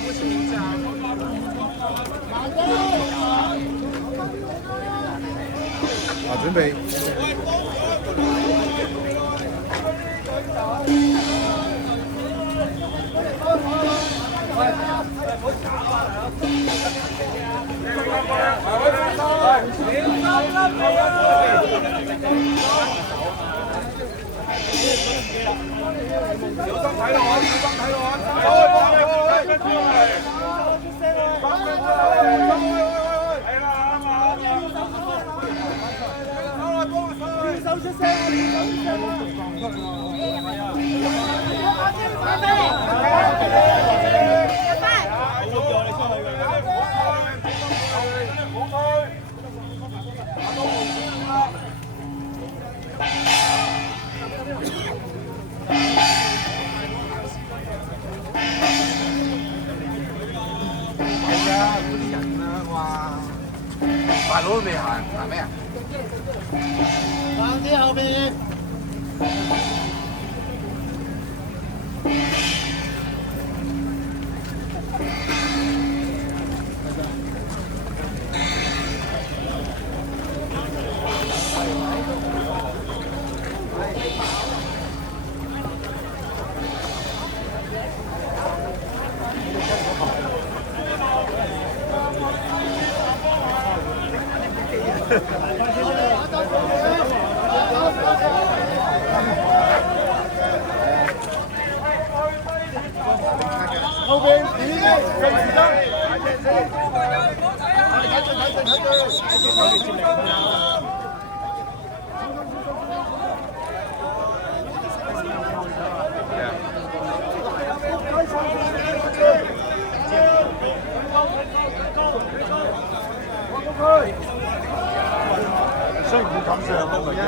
不是名字啊。好，准备。小心睇落啊！小心睇落啊！開，跟住嚟。係啦，啱啊！手出聲啊！大佬未行，行咩啊？慢啲後邊。後邊點計時間？雖然要咁上路嘅啫。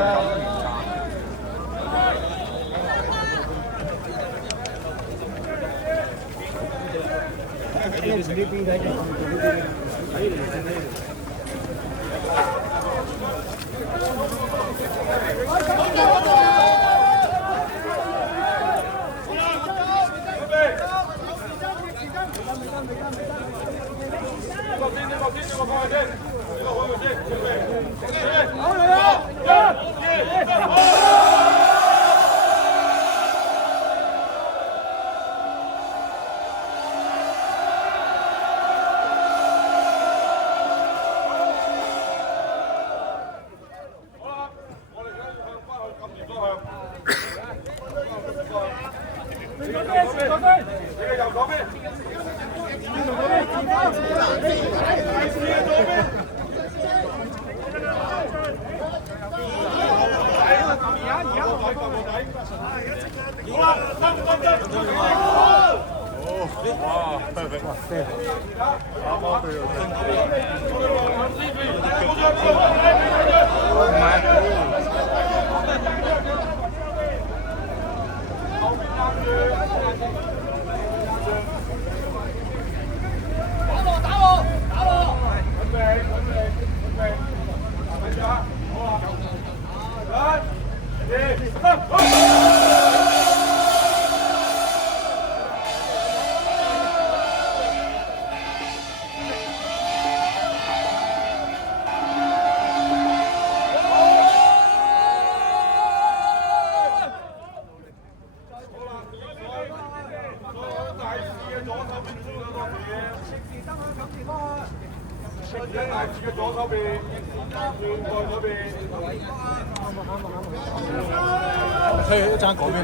可以一陣嗰邊，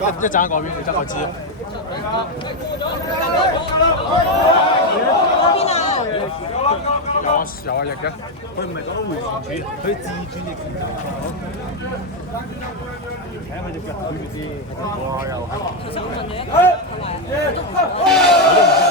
一陣嗰邊，你得我知。有啊，翼嘅，佢唔係講到回旋轉，佢自轉翼轉走。睇下佢隻腳對住先。哇！又係。頭先我問你一個，係咪？都唔知。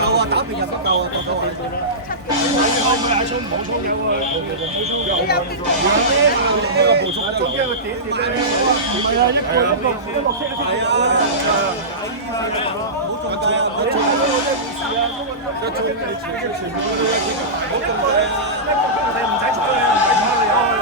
夠啊，打平入得夠啊，夠夠。你嗌葱冇葱有啊？呢個步速啊，中間個點點咧？唔係啊，一個係啊，冇中計啊，冇中計啊，一中你全部都一中，冇中計啊，你唔使出去，唔使跑嚟跑去。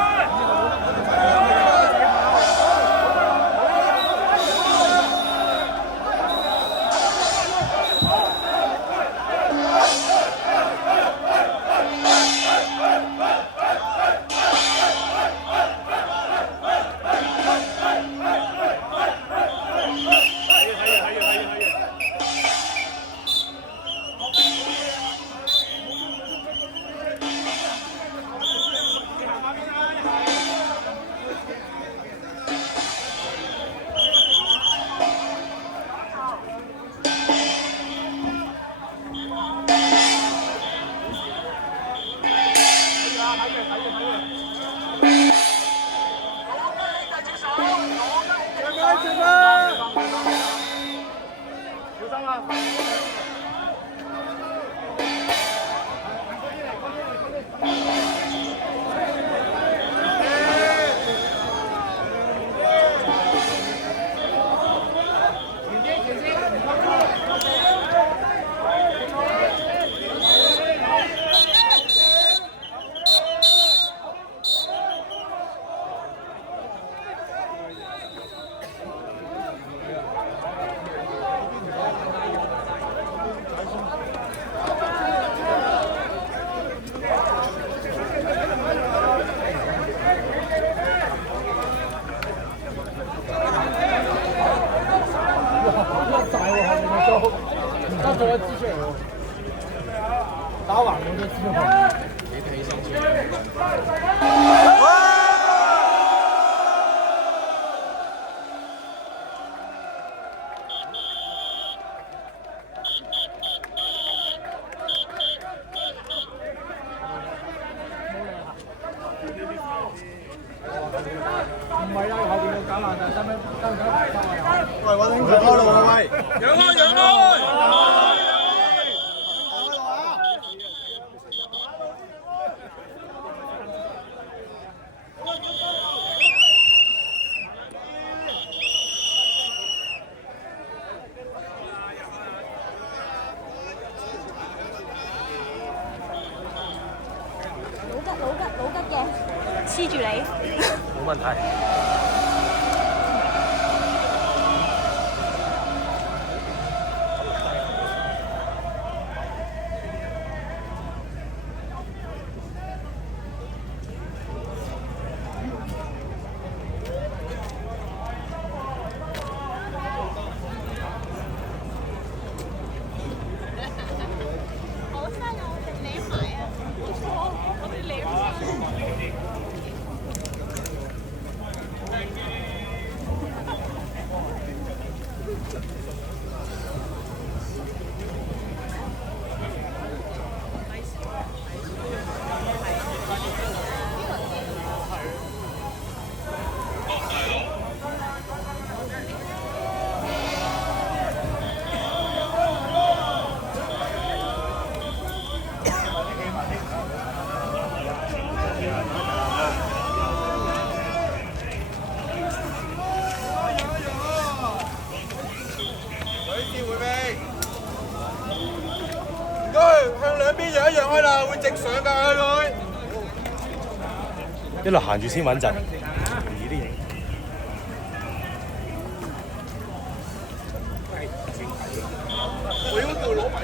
打橫嗰啲之後，幾睇先唔係啊，後邊要搞爛就真係真係喂，揾兄弟開路啊喂！讓開讓開！老吉嘅，黐住你。冇問題。正常㗎佢。一路行住先穩陣。易啲型。我嗰度攞埋。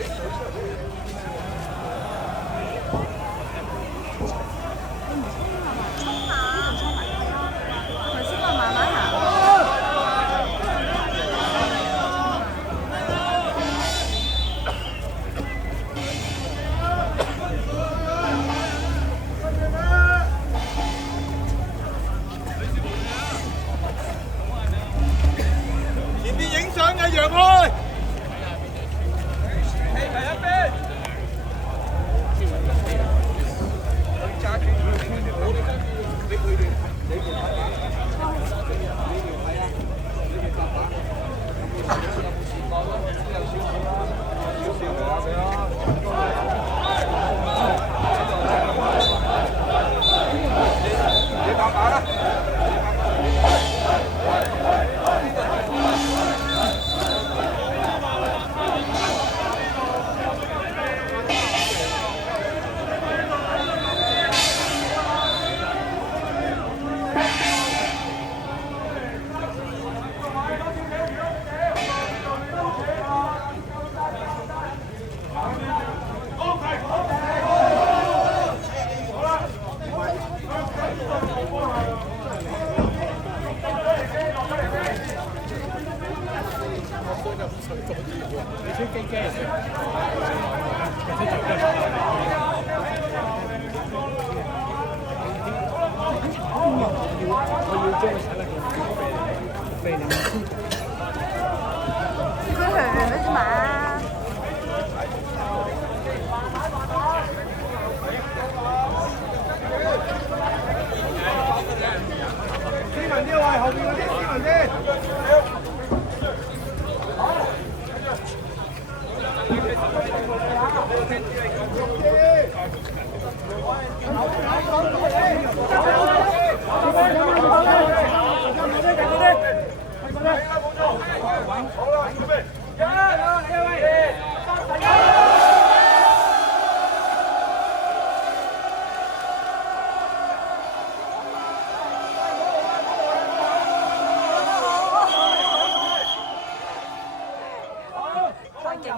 前邊影相嘅讓開。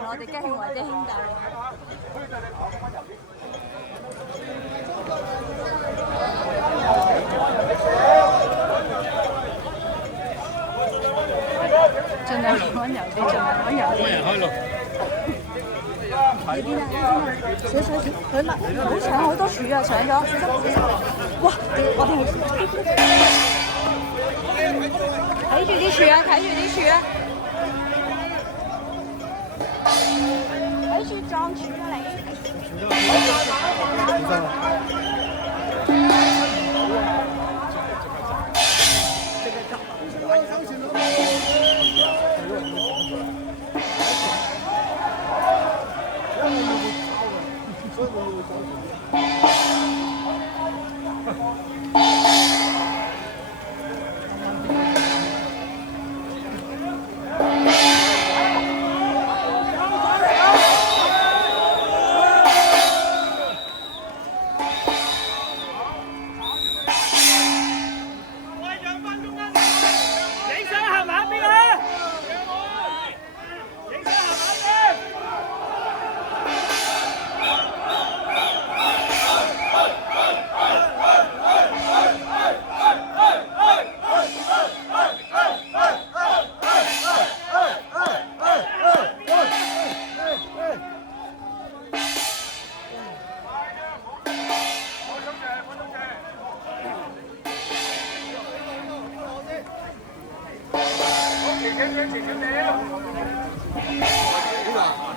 我哋嘅兄弟兄弟。盡量溫柔啲，盡量溫柔啲。幫人開路。呢邊啊，水水池，佢咪好上好多柱啊，上咗。哇！我哋睇住啲柱啊，睇住啲柱啊，睇住撞柱啊你！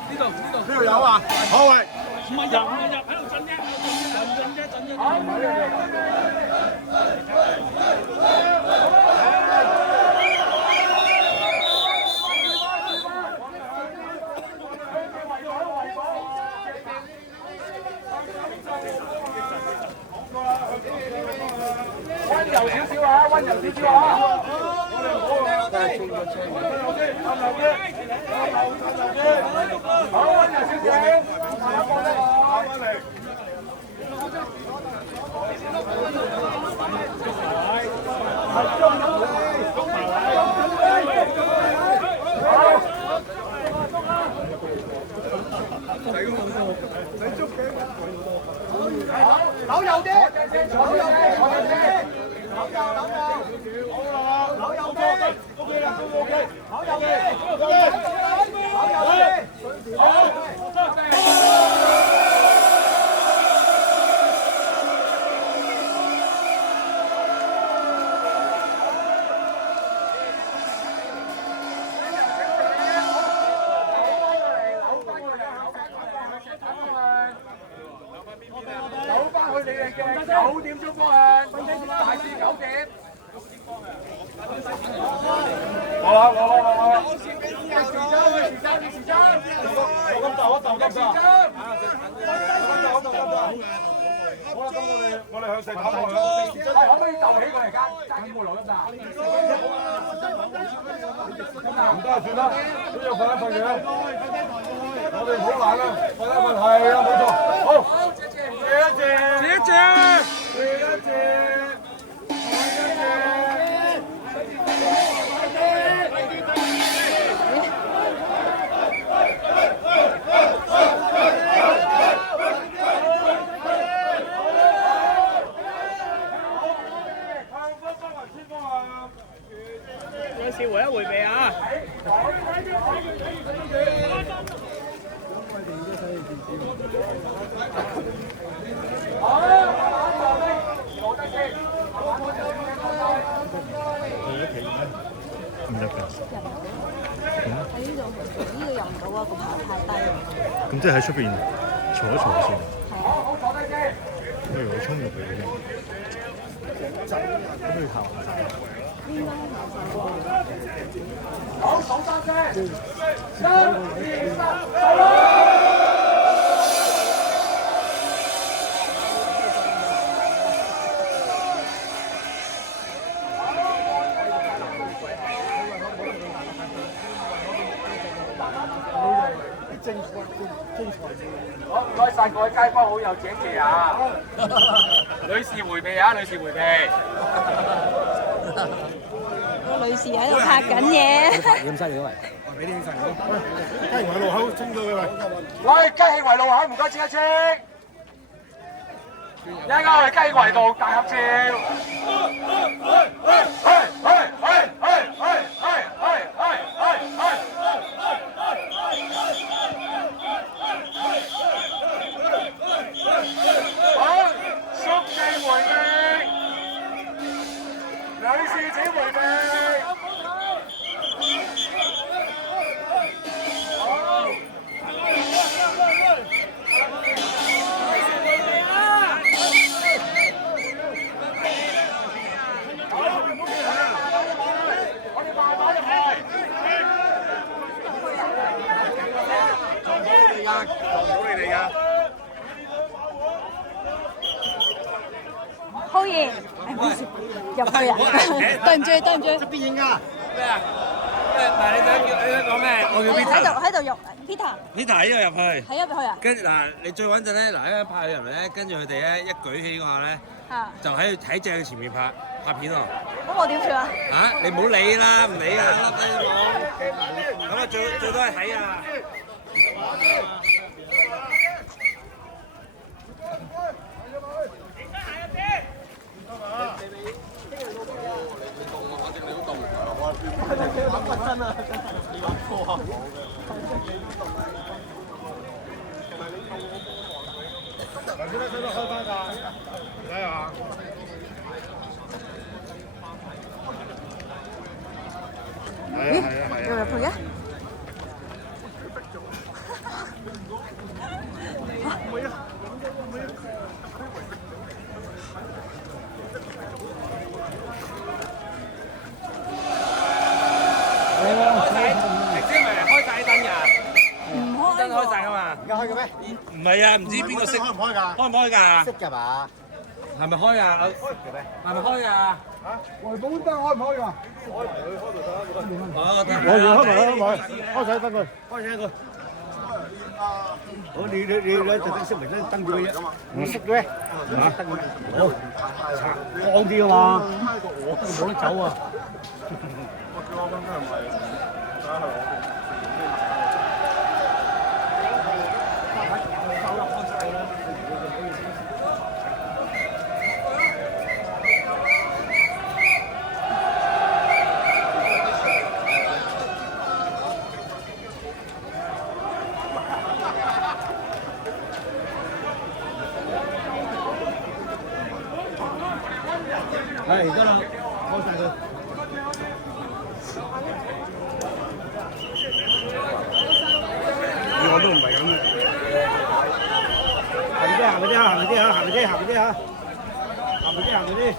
呢度有啊，好喂，唔係入喺度震啫，震啫。温柔少少啊，温柔少少啊。好，温柔少少，慢慢嚟。扭右啲，扭右啲，扭右，扭右啲 ，OK 啦 ，OK， 扭右啲，扭右啲，好。扭翻去你哋嘅9點鐘方向，大致9點。好啦，時針，我咁大，好啦，咁我哋向上跑落去，可唔可以就起過嚟㗎？爭冇落得咋？唔得算啦，都要瞓一瞓嘅。我哋唔好懶啦，瞓一瞓係啊，冇錯，好。借一借。有時回一回避啊！唔入㗎。喺呢度呢個入唔到啊，個牌太低。咁即係喺出邊坐一坐先。係啊。不如我衝入去嘅。咁去行下。好，數3聲，1、2、3，好，唔該曬各位街坊好友請謝啊！女士迴避啊，女士迴避。個女士喺度拍緊嘢。咁犀利喂！俾啲氣勢我。雞環路口清咗佢喂。喂，雞氣圍路口唔該清一清。一陣間我哋雞圍度大合照。好，肅靜迴避，女士請迴避。浩然，入去啊！對唔住，對唔住。邊影㗎？咩啊？嗱，你想講咩？我叫 Peter。喺度入 Peter。 Peter 呢個入去。喺入去啊？跟住嗱，你最穩陣咧，嗱，一派佢入嚟咧，跟住佢哋咧一舉起嗰下咧，就喺正佢前面拍片咯。咁我點算啊？嚇！你唔好理啦，唔理啦，甩低都冇。咁啊，最多係睇啊。又入去嘅？燈開晒㗎嘛？而家開嘅咩？唔係啊，唔知邊個識開唔開㗎？開唔開㗎？識㗎嘛？係咪開啊？開嘅咩？係咪開㗎？維保燈開唔開㗎？哦，得。我開埋啦，開埋，開晒燈佢。開晒佢。你就識唔識登住嘅嘢？唔識嘅，好，放啲啊嘛，冇得走啊！係得啦，開晒佢。我都唔係咁嘅。行嗰啲啊，行嗰啲啊，行嗰啲啊，行嗰啲啊，行嗰啲啊，行嗰啲。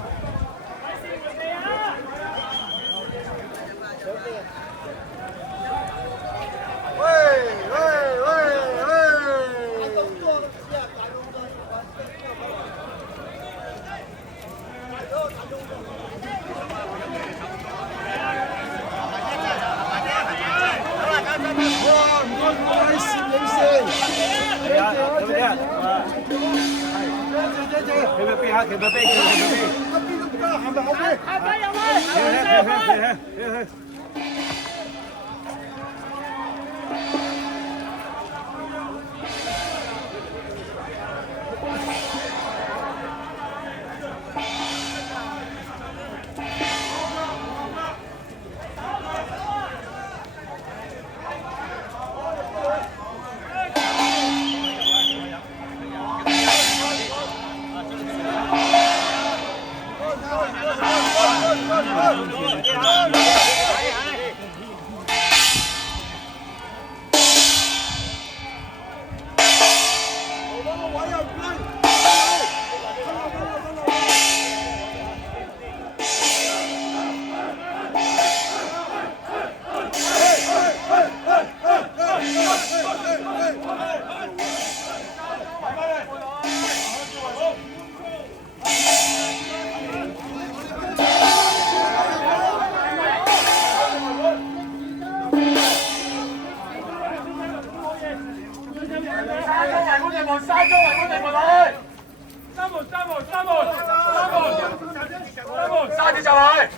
企咪飛下，企咪飛，企咪飛。邊都唔得，行咪後邊。下邊有位。去。沙子就係。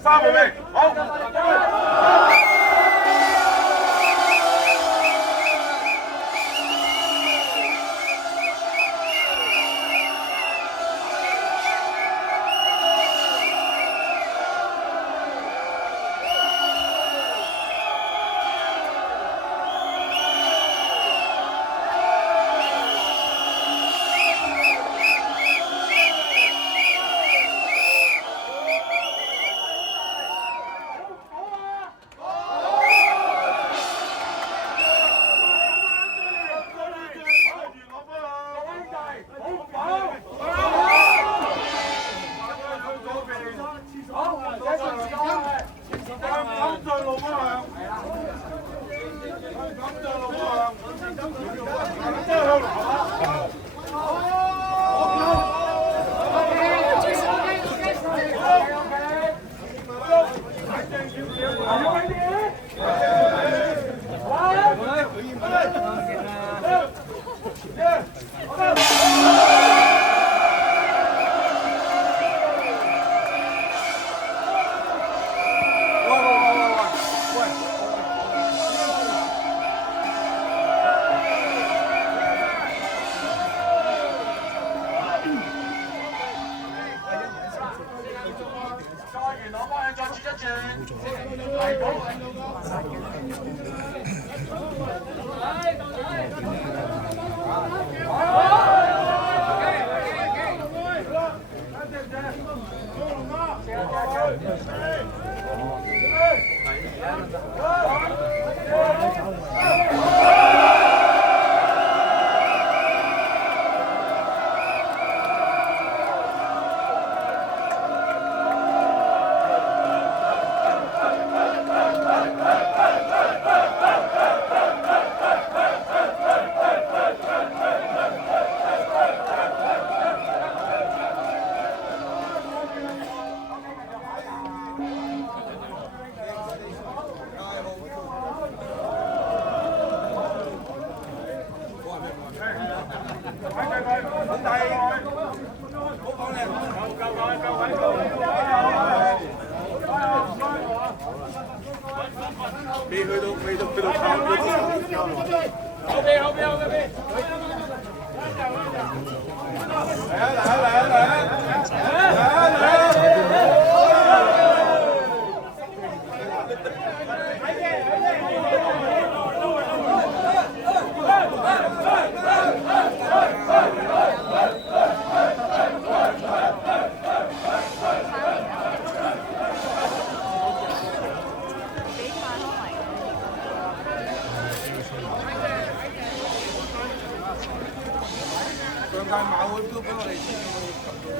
三號未？好。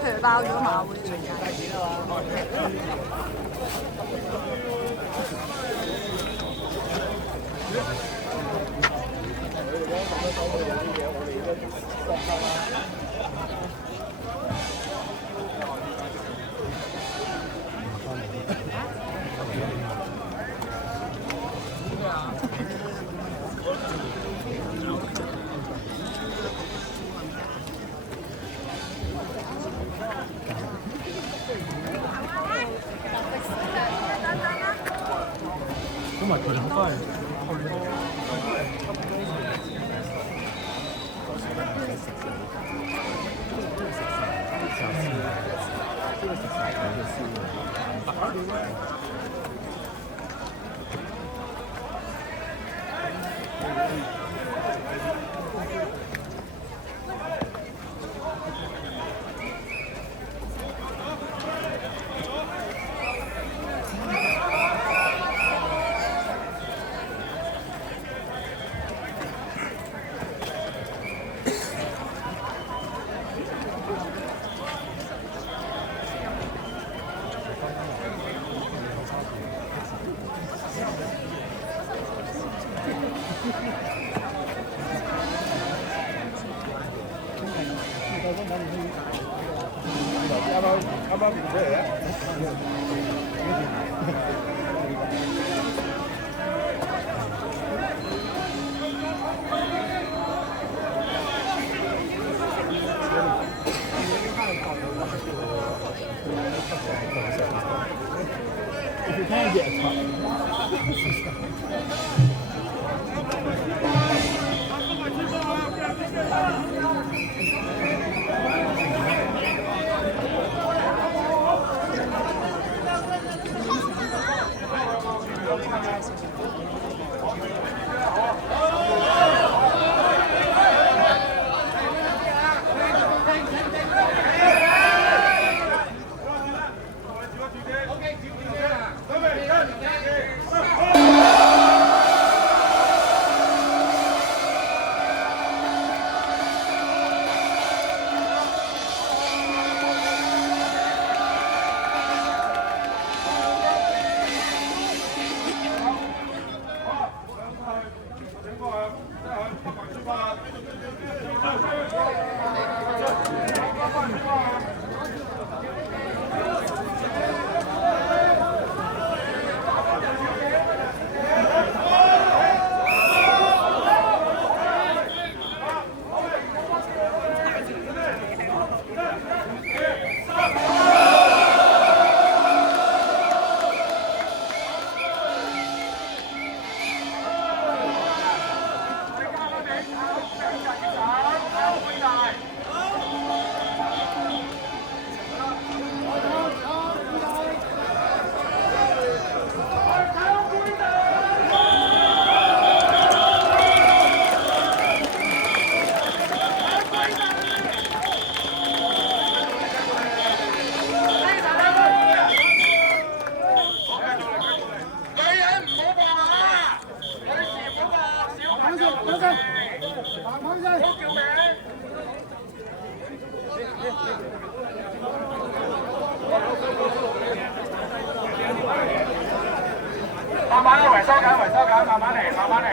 佢包咗馬會最近。咁咪佢哋翻嚟。啱啱變出嚟咧。慢慢嚟，收緊，慢慢嚟，慢慢嚟。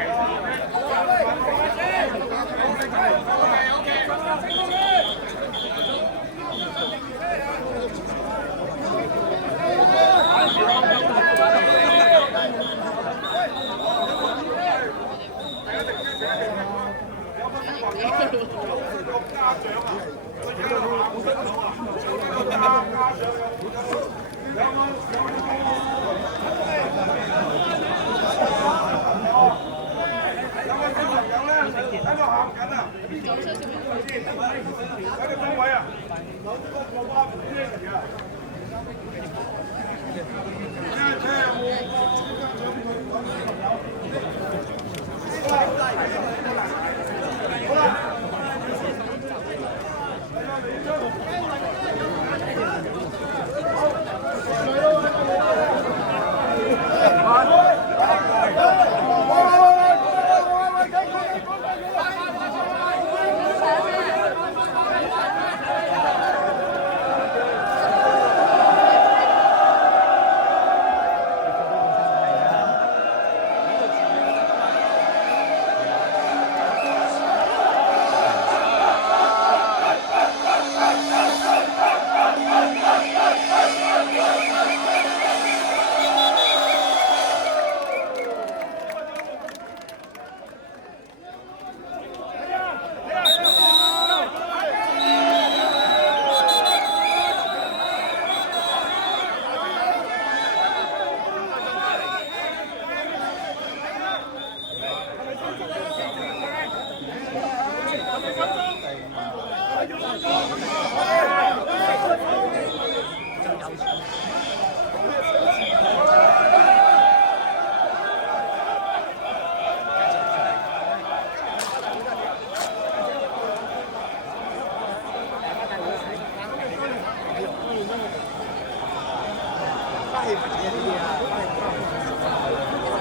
發現乜嘢啲嘢啊？